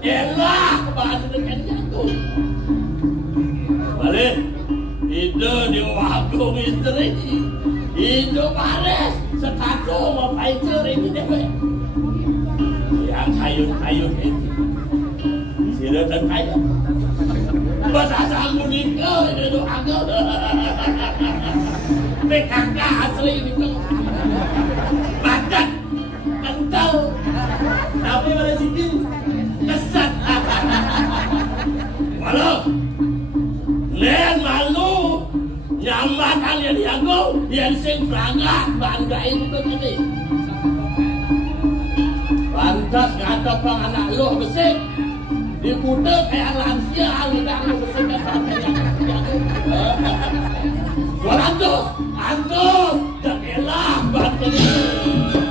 Elah, bahasa dengan jagung. Balik, itu di wakung istri. Itu baris, setaku mau pacar ini deh. Yang kayun-kayun itu. Sila dan kayun. Bahasa aku nikah, ini doa kau. PKK asli ini tuh. Badan, kental. Tapi pada sini, kesat. Walau, nen malu. Nyamakan yang dianggung, yang sing berangkat, banggain begini. Pantas kata bang anak lo besik, dikuda kayak lansia, ngedang lo besik sampai yang Jual antus, dan elah banggain.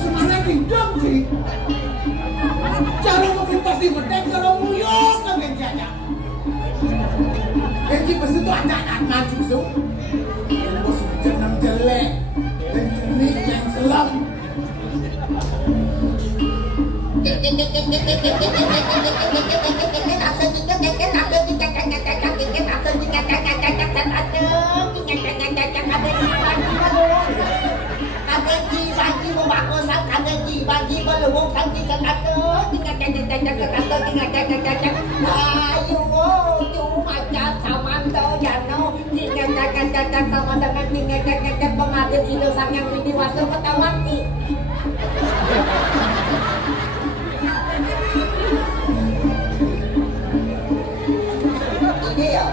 Semuanya pinjam sih. Cara mobil pasti bedek kalau muyok kan genjanya. Genji pasti tuh anak-anak maju tuh. Yang bos jenang jelek dan jenik yang selam. Bagi belum santi kata ayo cuma cacaman tuh jano tinggal sama dengan tinggal pengadil itu sang yang lebih wasu ketawati ini ya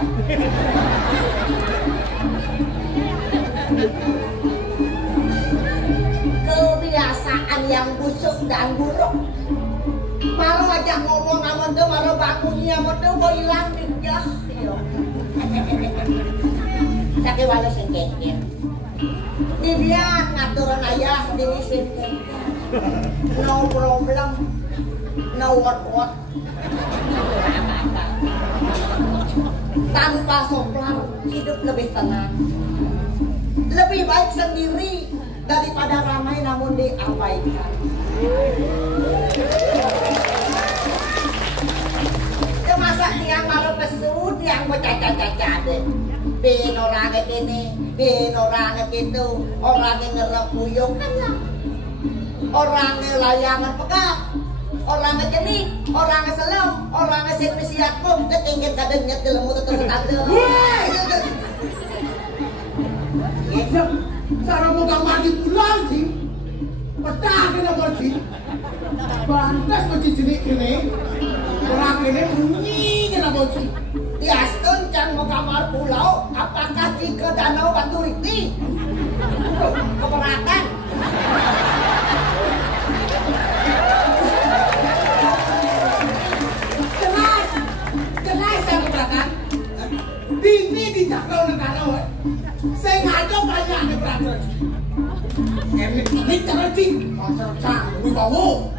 kebiasaan yang busuk dan buruk. Baru aja ngomong sama tuh, baru bangunnya sama tuh, mau hilang dia. Tapi walau sengkengin, dia ngaturan ayah di sini. No problem, no what. Tanpa soplar, hidup lebih tenang. Lebih baik sendiri daripada ramai namun diabaikan. Masa tiang baru pesut, tiang bercaca-caca deh. Bin orangnya ini, bin orangnya gitu, orangnya ngerepuyung kan lah. Orangnya layangan pegap, orangnya jenik, orangnya selam, orangnya siap-siapkum, ketinggian kadangnya dalam mulut terus-terus. Cara mau mati pulang sih, petah kena bocil. Pantas bocil jenik ini, orang ini bunyi kena bocil. Di Aston can mau kamar pulau, apakah ke danau Batu Riti? Keberatan. Jelas saya keberatan. Dini dijangkau negara, saya ngajak banyak di peraturan. Ini terjadi, macam wibawa.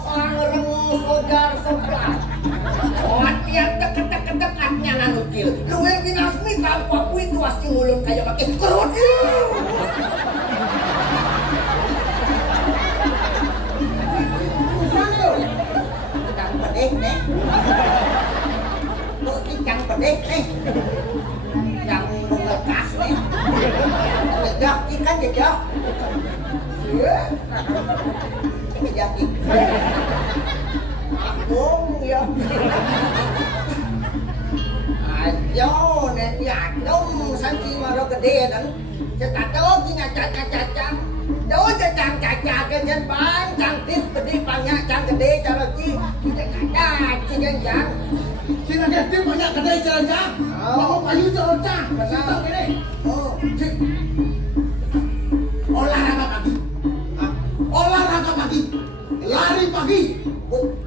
Sang rengus ojar sebelah. Latihan ketek-ketekatnya nanukil. Lu yang dinasmi tanpa ngulun kayak makin kerut. Cang pedih nih. Tuh cang pedih nih. Cang mengekas nih. Jejak ikan jejak. Jejak ikan. Agung ya. Ayo nanti adong sanci maro gede dan cetato tinggal caca-caca do caca-caca kan panjang tis gede banyak cang gede cara ci caca cincang Sing gede banyak gede cara mau payu cara cang betul gini oh olahraga pagi lari pagi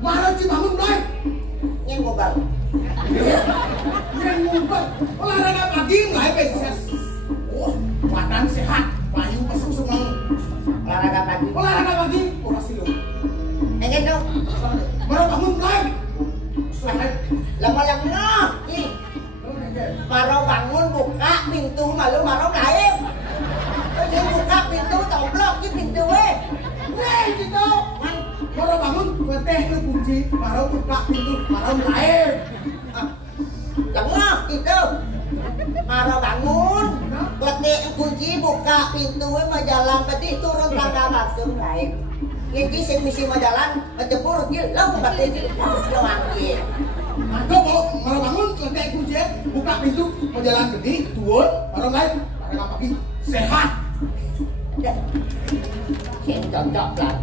maro ci bangun mulai nyen mobil yang ngumpet olahraga pagi mulai beses wah badan sehat payu masuk semua olahraga pagi operasi lo enggak dong baru bangun mulai lama-lama ih baru bangun buka pintu malu baru naik terus buka pintu toblok di pintu gitu baru bangun ngeteh lu kunci baru buka pintu baru mulai lengah itu marah bangun letik kunci buka pintu mau jalan tadi turun tangga langsung naik ini sih misi mau jalan ngejebur gilong berarti doang gitu aku baru bangun letik kunci buka pintu mau jalan gede turun baru mulai olahraga pagi sehat khen cocok lah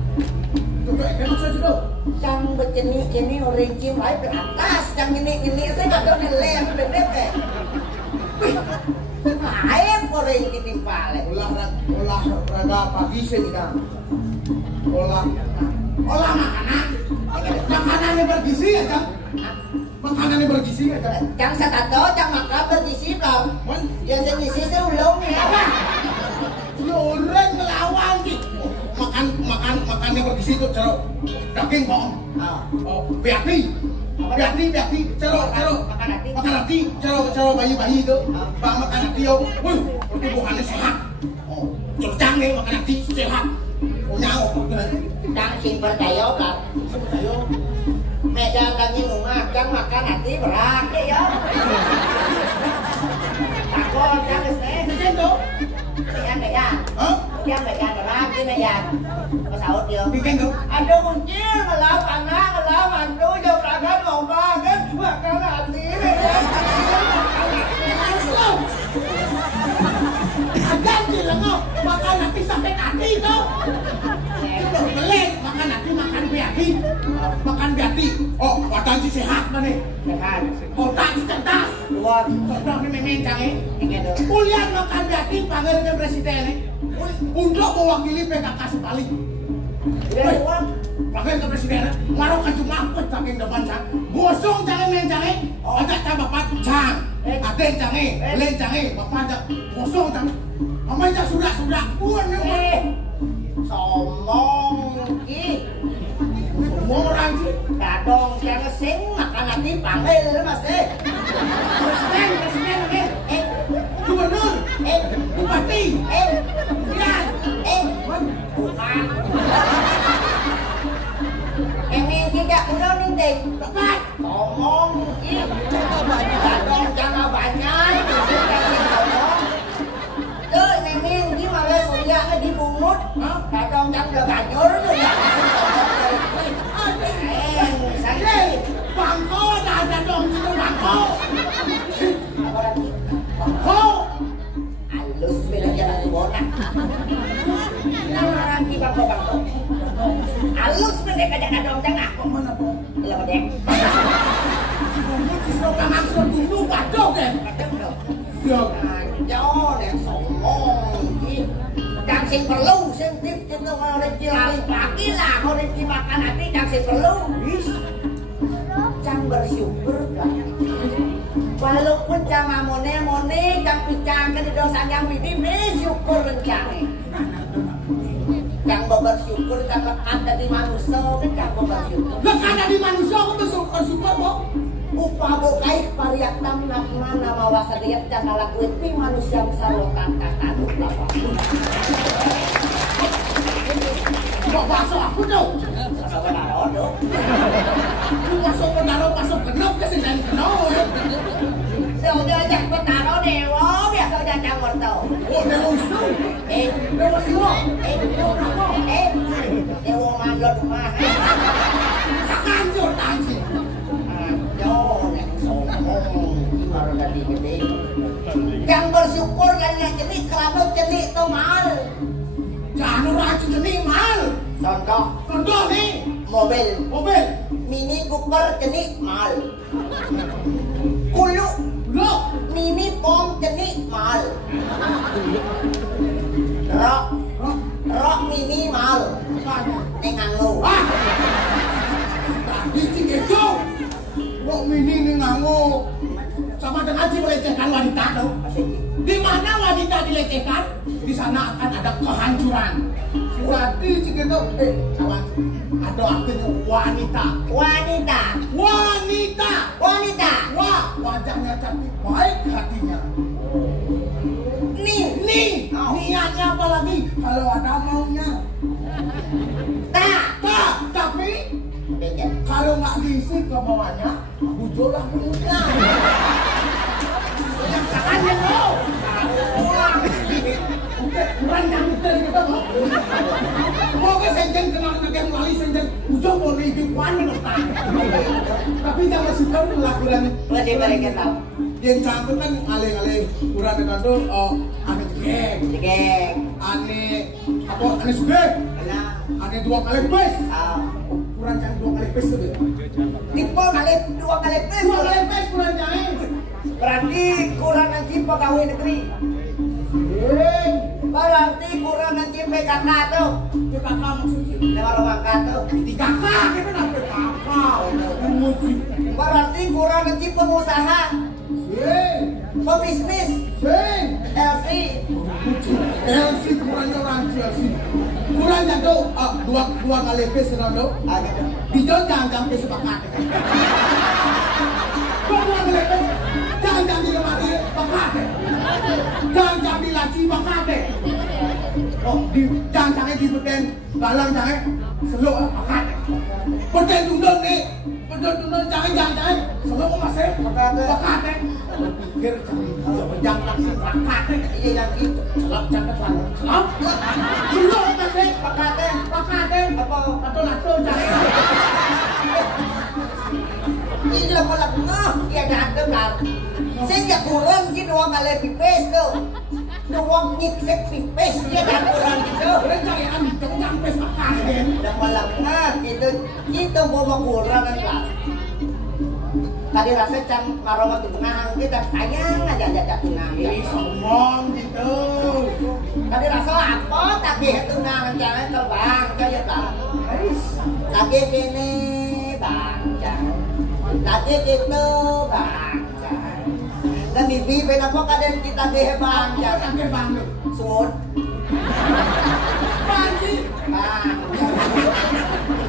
cocok enak saja tuh cang begini orang cim lain beratas cang ini saya kata nelem bebek lain orang ditimpa olahraga pagi sedang olah makanan yang bergizi ya cang makanan yang bergizi ya cang cang satato cang makan bergizi belum yang bergizi itu ulung ya orang ngelawan gitu makan yang bergizi itu cerok daging bohong biati cerok makan hati cerok bayi itu makan hati yo pertumbuhannya sehat cercang nih makan hati sehat nyawa cang sing percaya lah medan lagi nungah cang makan hati berat ya takut cang kesini itu Yang bagian berat di medan pesawat dia. bikin tuh Ada kuncir ngelap anak ngelap mantu jauh ragan ngomong kan makan hati. ada cilengok makan hati sampai hati itu beli makan hati makan biati oh badan si sehat mana Sehat. otak si cerdas Luar. cerdas ini memang canggih Ingat tu. kuliah makan biati panggil dengan presiden untuk mewakili PKK Supali Dia luar. panggil ke presiden ngaruh ke cuma saking depan sang gosong canggih main canggih ajak cang bapak cang adek canggih belen canggih bapak ajak gosong canggih mama ajak sudah pun Sombong ki. semua orang sih Kadong yang sing makan hati panggil mas presiden gubernur bupati pilihan bukan. Ini tidak udah nih tepat ngomong ki. Kadong jangan banyak. Tuh nemin gimana Surya dibungut. Kadong jangan ganyur tuh ya. Sakit. bangko ada dong itu bangko Apa lagi? bangko Halus bilang jalan bonak. Nama lagi bangko. Halus mereka jangan dong jangan aku mana po Lama dek. maksud dulu badok kan ya Jangan yang sombong. Jangan sing perlu sing tip itu orang lari pagi lah orang makan hati jangan sing perlu. Jangan bersyukur kan. Walaupun jangan mone jangan picangkan di dosa yang ini syukur rencana. Yang bersyukur kan lekat dari manusia kan yang bersyukur. lekat di manusia aku bersyukur kok upah bokai pariak tamnak mana mawasa diet jana lakuin pi manusia sarwotan kakanu lapa. Kok masuk aku tuh? Masuk penaro tuh. Masuk penaro masuk genop ke sini kenal ya. Sudah ajak penaro dewa biasa udah campur tau. Oh dewa Wisnu. Dewa Siwa. Dewa manlot mah. Sakanjur tanji. Baru tadi gede. Yang bersyukur dan yang jenik kerana jenik itu mahal. Jangan racun jenik mahal. Contoh nih. Mobil. Mini Cooper jenik mahal. Kulu. Mini Pom jenik mahal. Rock mini mahal. Nganggo. Tadi itu. Rock mini ini nganggo. Sama dengan si melecehkan wanita tuh. Di mana wanita dilecehkan, di sana akan ada kehancuran. Berarti gitu, kawan, ada artinya wanita. Wah, wajahnya cantik, baik hatinya. Niatnya apa lagi? Kalau ada maunya. Tapi kalau nggak diisi kemauannya, bujolah mulutnya. Yang sakannya lo. Kurang cantik gitu loh. Pokoknya senjang kenal dengan wali senjang. Ujung boleh hidupan menentang. Tapi jangan suka melakukan. Masih balik tahu. Yang cantik kan alih-alih kurang dengan tuh aneh Jegek. Aneh sudah. Aneh 2 kali pes. Kurang cantik 2 kali pes tuh. Tipe kali 2 kali pes. 2 kali pes kurang cantik. Berarti kurang nanti pegawai negeri. Berarti kurang nanti PKK tuh. PKK maksudnya? Dengan rumah tuh. 3K kita nak PKK. Berarti kurang nanti pengusaha. Pebisnis. LC kurang orang LC. Kurang jatuh 2 kali pes gitu. Bijol jangan pes sepakat. 2 kali pes. Jangan di lemari pakat. Jangan di laci pakat. Jangan di beten balang jangan seluk pakat. Beten tunduk nih. Beten tunduk jangan seluk masih pakat. Pikir jangan si pakat. Iya yang itu. Selap jangan selap. Seluk masih pakat. Apa atau lacu jangan. Iya malah ya ada benar. Saya kurang gitu 2 kali pipes tuh. 2 nyik pipes dia dah kurang gitu. Jangan pes pakat. Dan malah itu mau kurang kan. Tadi rasa cam karoma tunangan kita sayang aja tunangan. Sombong gitu. Tadi rasa apa tapi tunangan jangan terbang kayak tak. Lagi gini bang jangan. Lagi gitu bang jangan. Dan bibi kenapa kadang kita bang jangan bang lu. Sud. Bang sih.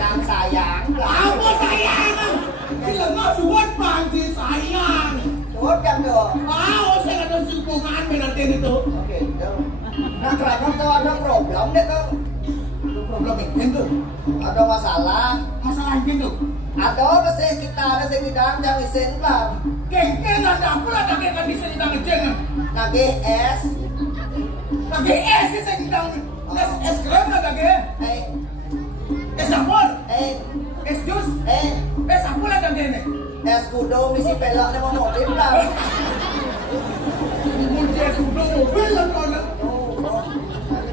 Bang sayang. Apa sayang? Bila nggak suat bang sih sayang. Sud jam tuh. Saya ada hubungan berarti itu. Oke itu. Nah kenapa tuh ada problem deh tuh? Problem itu. Ada masalah. Masalah itu. Ada kita yang isen lah. Kengkeng ada apa lah kengkeng bisa kita ngeceng. Lagi es sih kita es krim lah kage. Es campur. Es jus. Es apa lah kage ni? Es kudo misi pelak ni mau mobil lah. Es kudo mobil lah kau nak.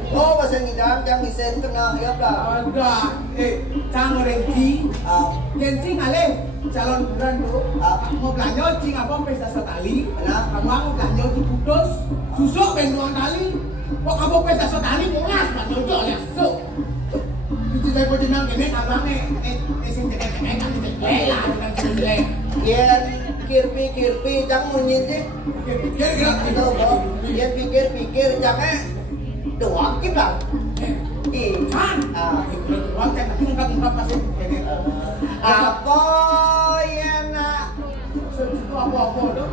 Oh bahasa ngidam yang isen kena ya lah. Ada. Cang Renci. Renci ngalih calon bulan tu. Mau belanja cing apa pesta sekali. Kamu mau belanja tu putus. Susuk ben 2 kali. Kok kamu pesta sekali mulas tak cocok ya susuk. Itu saya pun jenang ini abang sing kan lah bukan jelek. Kian kirpi jang munyit Pikir itu boh. Kian pikir jangan doang kita. Kan. Doang kan tapi ungkap masih. Apa ya nak Apa tu?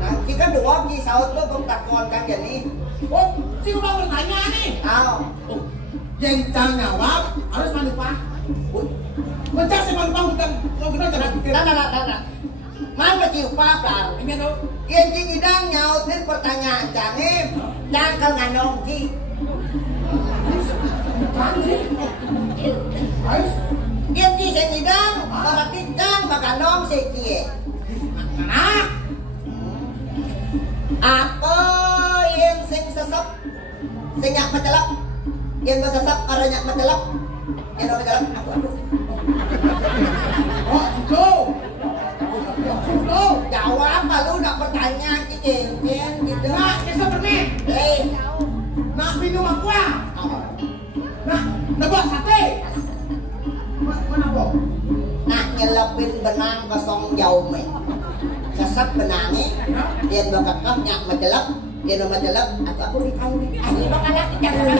Nah, kita dua di saut tu kong takon kan jadi. Oh, si bang bertanya ni. Oh, Yang cang jawab harus manupa. Macam si manupa bukan kita jangan pikir. Nah. Mana cium apa? Ini tu. Yang hidang nyautin pertanyaan jangan, jangan nganong ki. Yang di hidang, kalau tidang makanong sekie. Apa yang sing sesep, senyak mencelap, yang bersesep aranyak mencelap, yang mencelap aku. Oh, itu. Jawab lu nak bertanya cincin gitu. Nak, besok pernah. Nak minum aqua. Nak buat sate. Mana apa? Nak nyelepin benang kosong jauh me. Sesep benangnya, dia bakal nyak mencelap, dia mencelap, aku dikawin. Aku bakal lagi jangan.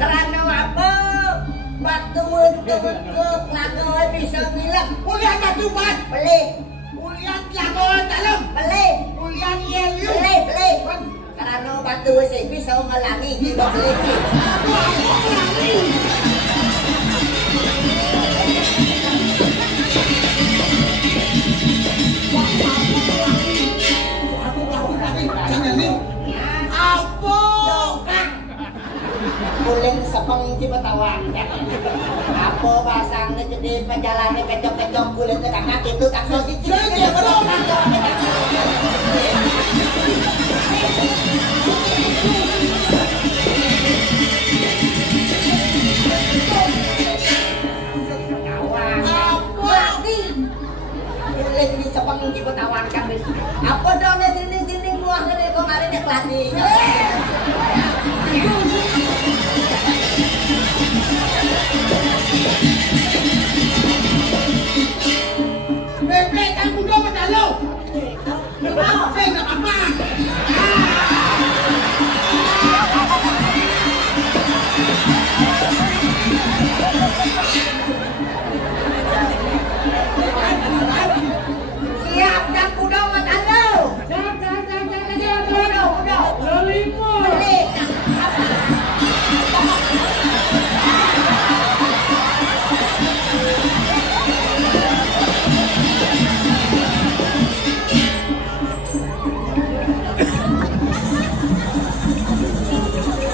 Karena apa? Batu ke lagoy bisa bilang Ulian batu ban. beli Ulian lagoy dalam. beli Ulian yeliu. beli karena batu sih bisa ngalangi kita beli kuling sepeng Cibetawan apa pasangnya jadi penjalannya kecok-kecok kulitnya kakak itu kakak gitu kuling di sepeng Cibetawan kan apa dong dinding-dinding buah gede kemarin ya pelatih Bebek kan kuda mendalu. Saya nak apa? siap dan kuda mendalu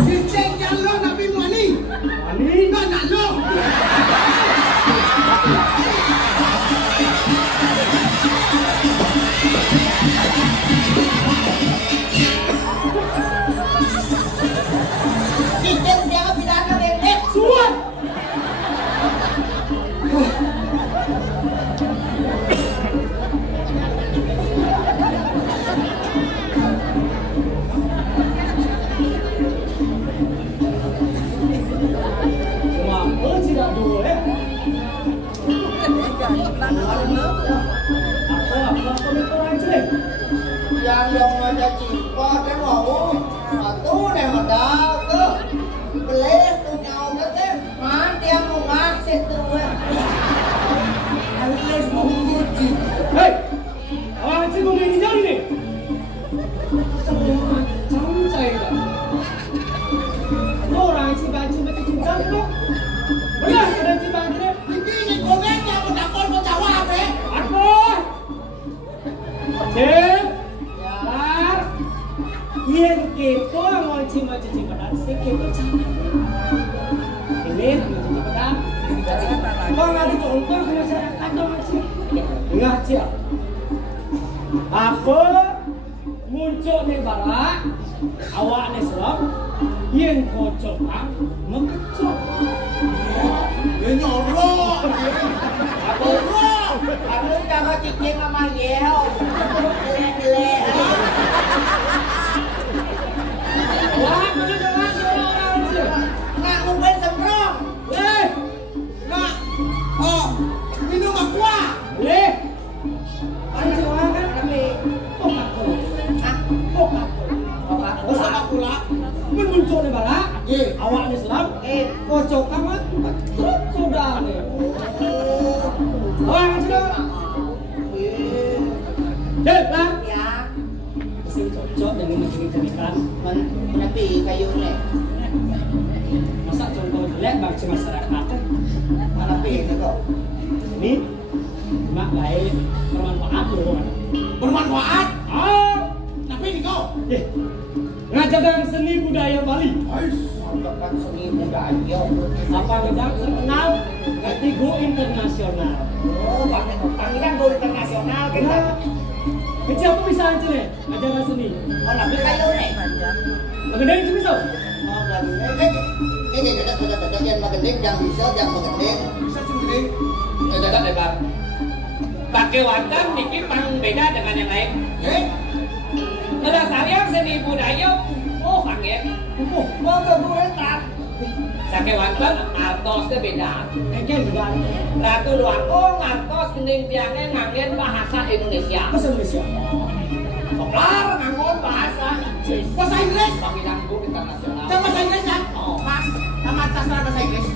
Cicing jalo Nabi Muani. Nak lo. Cicing jangan pidana bebek Suat. yang ada cipta kan mau satu nih modal tuh beli tuh nyawa kan mati yang mau ngasih tuh Harus menguji. Hei, awak cikgu ni jauh ni. Cancai dah. Orang cikgu macam cinta tu. Belah ada cinta ni. Ini komen yang mendapat mau jawab eh. Apa? Cik, bar. Yang kita orang cikgu macam cinta dah. Sekito cantik. Ini macam cinta dah. Bang ada contoh masyarakat dong cik. Ingat cik. Apa muncul ni barak awak ni serap yang kocok mengkecok. Dia nyorok. buruk aku jaga cicing sama yeo gile-gile Wah, boleh jangan orang cik. nak ngumpul semprong Nak. Oh, minum aqua. Boleh. ada orang kan kami sepak bola. Mun muncul nih bara. Iya. Awak nih selam. Kocok amat. Terus sudah nih. Awak sudah. Lah. Ya. Mesin cocok dengan mesin ikan. Tapi kayunya. Masa contoh jelek bagi masyarakat. Tapi itu kok. Ini mak baik bermanfaat loh. Bermanfaat. Tapi ini kau. Ngajarkan seni budaya Bali. Kan seni budaya. Apa ngejak terkenal nanti go internasional. Oh, panggilan go internasional kita. Kecil apa bisa aja nih ngajarkan seni. Oh, tapi kayunya. Mengenai itu bisa. Oh, berarti ini dadak yang magending yang bisa yang magending. Bisa cuma Dadak lebar. Pakai wantan bikin pang beda dengan yang lain. Kalau saya seni budaya panggil. Monggo gue tak. Sake wantan artosnya beda. Engkel juga. Ratu Luakong artos gening tiangnya nganggen bahasa Indonesia. Bahasa Indonesia. Soklar nganggon bahasa Inggris. Bahasa Inggris. Panggilan go internasional. Jangan bahasa Inggris ya. Mas, tamat sastra bahasa Inggris.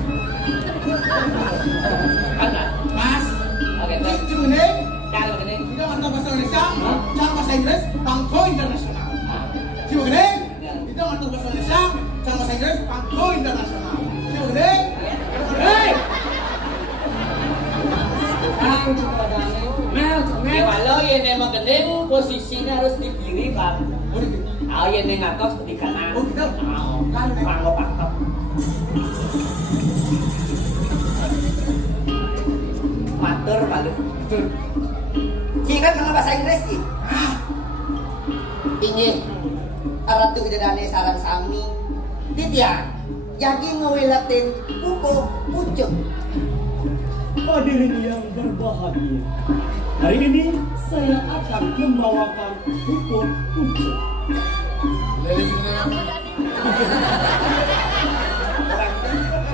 Kan? Mas, Oke, ini tuh. cuma ini. Cara begini. Tidak ngerti bahasa Indonesia, jangan bahasa Inggris, tangko internasional. Cuma gede, tidak ngerti bahasa Indonesia, jangan bahasa Inggris, tangko internasional. Cuma gede, Hei. Kang juga ada Mel. Kalau yang emang gede posisinya harus di kiri bang. oh gitu. Yang yang atas di kanan. Oh gitu. Kan panggo paktok. Matur malu. Betul. Ki kan sama bahasa Inggris ki. Inggih. Ratu Widadari sarang sami. Titian. Yaki ngewilatin kuku pucuk. Hadirin yang berbahagia. Hari ini saya akan membawakan hukum pucuk. Ladies and gentlemen.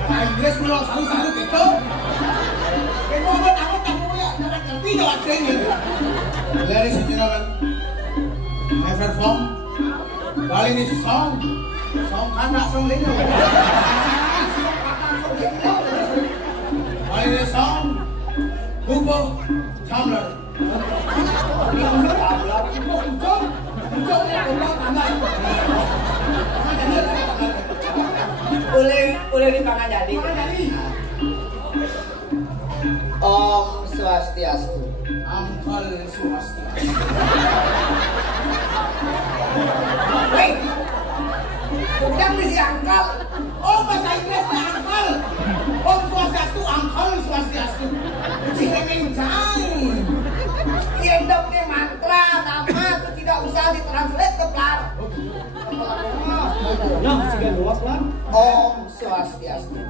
Bahasa Inggris belum selalu gitu. Kamu apa kamu ya? Jangan ngerti jangan cengeng. Ladies and gentlemen, I perform Balinese song. Song kanak song lino. Balinese song. Kubo Tumbler. Boleh dipangan jadi. Om Swastiastu. Angkal Swastiastu. Wait. Bukan mesti angkal. Oh bahasa Inggrisnya angkal. Om Swastiastu, angkal Swastiastu. Cincang. Endoknya mantra nama itu tidak usah ditranslate ke pelar. Nah, jika luas lah. Om Swastiastu.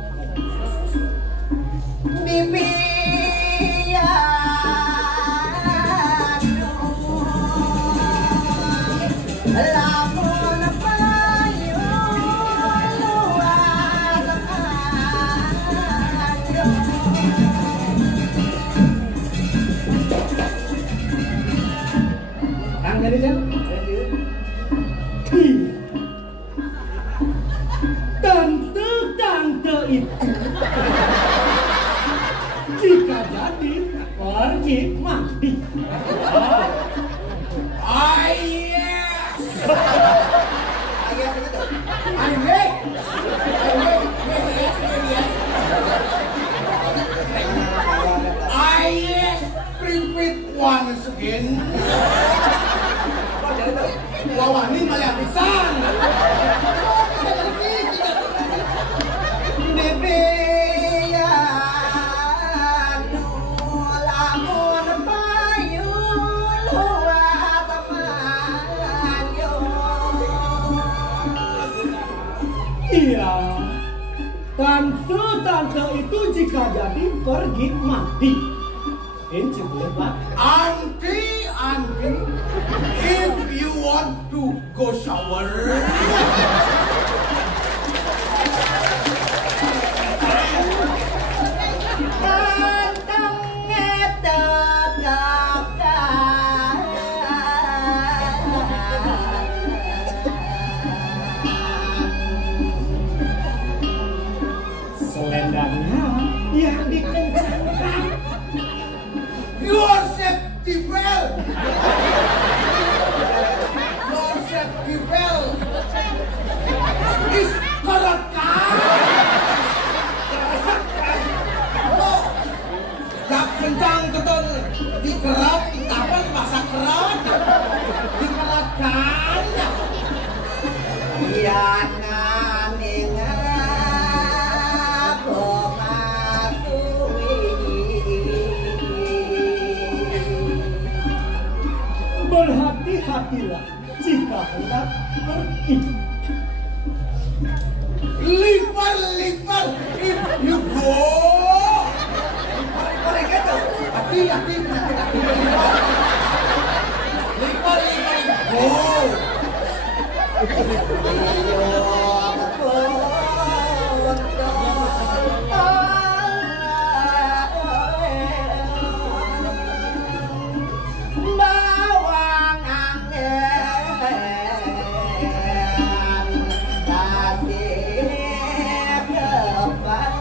Lamun payu luar ayo. Kang jadi kan? Tante itu jika jadi pergi mandi. Ah yes. Ayo begitu. Aneh. Ah yes. Repeat once again. Wawani malah pisan. Iya, tante itu jika jadi pergi mandi. Ini boleh pak? Auntie, if you want to go shower, ribel. Is kerekan. Oh, gak kencang ketun. Dikerap, apa bahasa kerat. Dikeratkan. Iya nanenga berhati-hatilah jika hendak pergi. Lipat, you go. mereka tuh Hati, lipat, go. bawang angin kasih depan.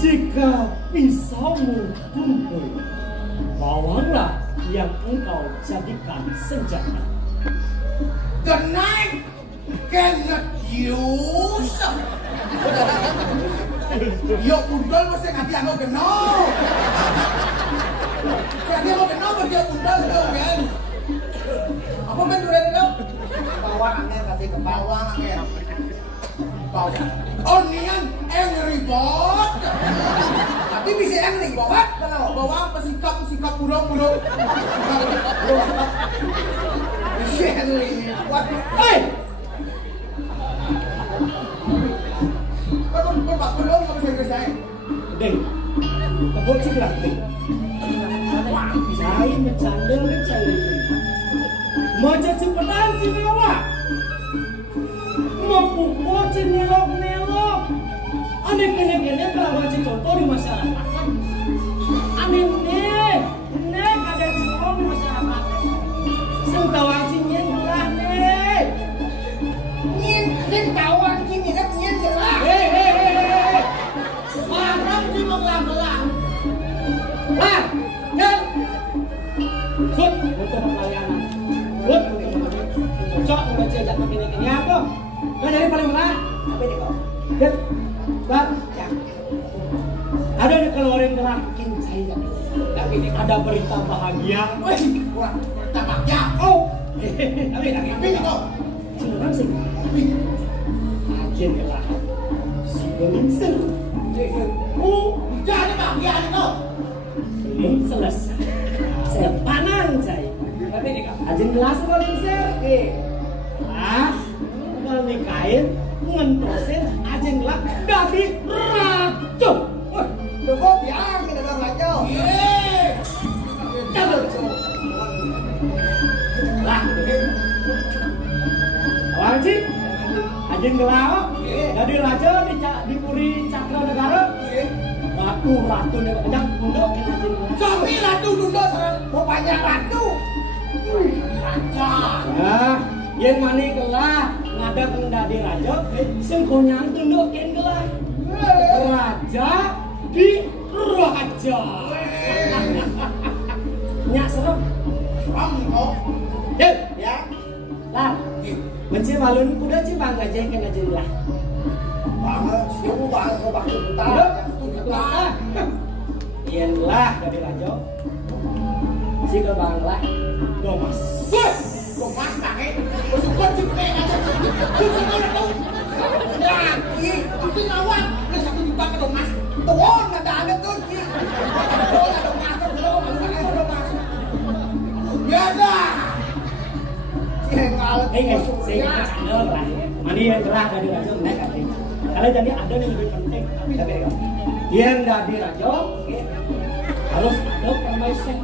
Jika pisaumu tumpul, bawanglah yang engkau jadikan senjata. The knife cannot use. Yo undal mesti ngati anu kena. Jadi mau kena dia undal itu kan. Apa men duren itu? Bawang angin kasih ke bawang. Bawang. Onion angry bot. Tapi bisa angry bawang kalau Bawang pesikap burung. Bisa angry. Hei, Kau berbak belum kau bisa saya. deh, tebuk sebelah deh. Saya bercanda ini. Mau caci pedang sini awak. Mau pukul sini nelok. Aneh kene perawan si contoh di masyarakat kan. Aneh nih ada contoh di masyarakat. Sentawang sini belah nih. Nyin tawang sini kan nyin gerak. Hei. Sekarang di belah. Ah, nyel. Sud, untuk pelayanan. Sud, cocok membaca ajak begini apa? Kau jadi paling merah. Apa ini kau?Det, bang. Ya. Ada di keluarin gerakin saya. Tapi ini ada berita bahagia. Wih, kurang tabaknya. Oh, Tapi kau. sekarang sih. Agen gelah. Si Beningser. Jangan bahagia kau. Belum selesai. Saya panan saya. Tapi ini kan agen gelas Beningser. Kalau nikahin ngentosin agen gelas dari racun. Được có biar mình được lại cho. Jangan. Lah, wajib ajen gelap dari raja diberi cakra negara ratu nih banyak tunduk kan ajen gelap Sapi ratu tunduk sekarang. Mau banyak ratu. Raja. nah yang mani gelap ngada kendadi raja sengkonyang tunduk kan gelap raja di raja nyak serem Seram kau. yuk Ya. lah mencik balun kuda cik bangga jengken aja lah Banget. Siapa banget kau pakai bentar. Yuk, lah. Iyan lah dari raja. Si kebang lah. Domas. Kau mas pakai. Kau suka cepet aja. Kau suka tahu. Lagi. Tapi ngawang. Ada 1 juta ke Domas. Tuon ada tuh. Kau ada Domas. Kau pakai Domas. Ya dah. Kalau Saya bercanda lah. Mandi yang gerah dari raja naik kali. Kalau jadi ada yang lebih penting. Tapi yang dari raja harus ada permaisnya.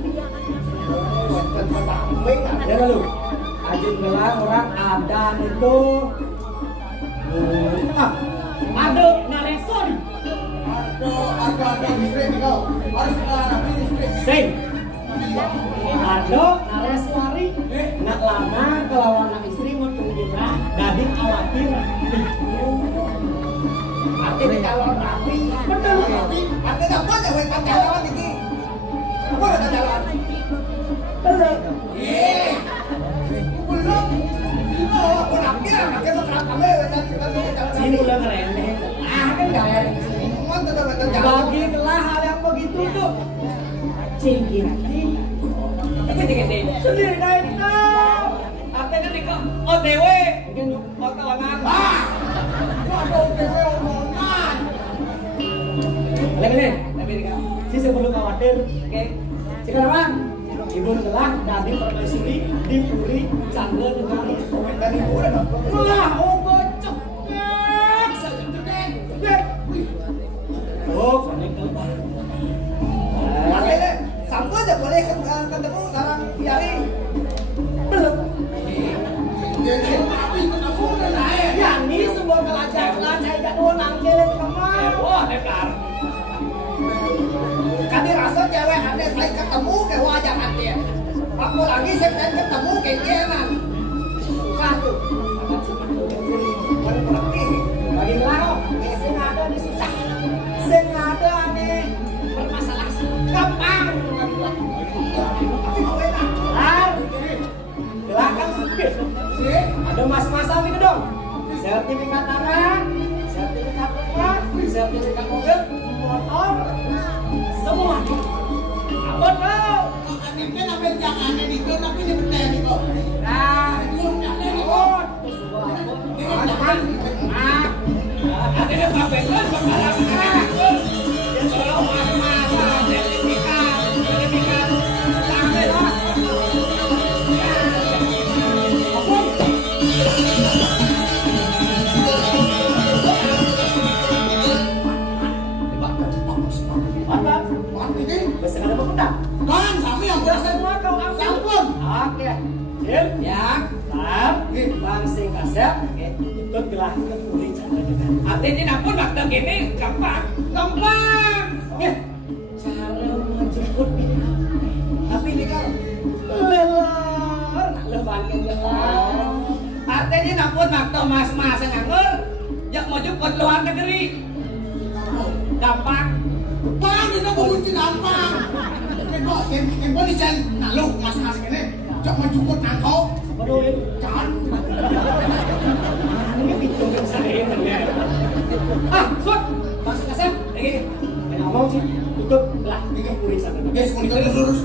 Ya lalu. Ajin gelang orang adan itu. Ada naresori. Ada distrik kau. Harus ada distrik. Sing. Ada nareswari. Nak lama kalau anak istri mau tungguin dadi khawatir. Artinya kalau rapi, Betul. artinya apa ya calon ini? Apa ada calon? Belum. Belum. Aku nak bilang, kita kerap kami Sini udah ngereneh. Kan gaya. Bagilah hal yang begitu tuh. Cingkir. Tapi dikit sendiri naik kau. Artinya nih kok OTW. Otonan. Ada OTW otonan. Lagi si sebelum khawatir, oke? Sekarang ibu telah dari permaisuri dipuri cangga dengan Komentar ibu udah dong. lah, cepet saja cepet. Oh, konek keluar. Makanya sampo aja boleh ketemu sekarang Yari. Belum. Jadi tapi ketemu udah naik. Ya ini semua kelacak-kelacak saya mau nangkelin kemana? Wah, dekar. Kami rasa cewek ada saya ketemu ke wajah dia. Aku lagi saya ketemu ke Jenan. Satu. Bagi lau, sing ada di susah, sing ada nih bermasalah. Gampang. Belakang sempit. Ada mas-masan nih dong. Sertifikat tanah, sertifikat rumah, sertifikat mobil, motor, semua. Abot kau. Akhirnya ngambil jangan ada di itu tapi di percaya di kok. Nah, abot. Akhirnya sampai kan bakalan ya kalau mas-masan sertifikat tanah lah. Mantap. Besok ada pemuda. Kan kami yang berasa Semua kau ambil. sampun. Oke. Jil. Ya. Tar. Bang sing kasep. Oke. Ikut gelah kulit cara kita. Artinya napun waktu gini gampang. Gampang. Oke. Cara menjemput kita. Tapi ini kau lelar. Nak lebakan lelar. Artinya napun waktu mas-mas nganggur. Ya mau jemput luar negeri. Gampang. Depan itu kunci gampang. Kok yang boleh sen nak lu mas-mas ini. Jak menjemput nangkau. Betul. Jangan. Ini bikin saya ternyata. Sud, masuk kasep. Lagi ngomong sih, ikut lah, 30 sana. Guys, mau ikut terus.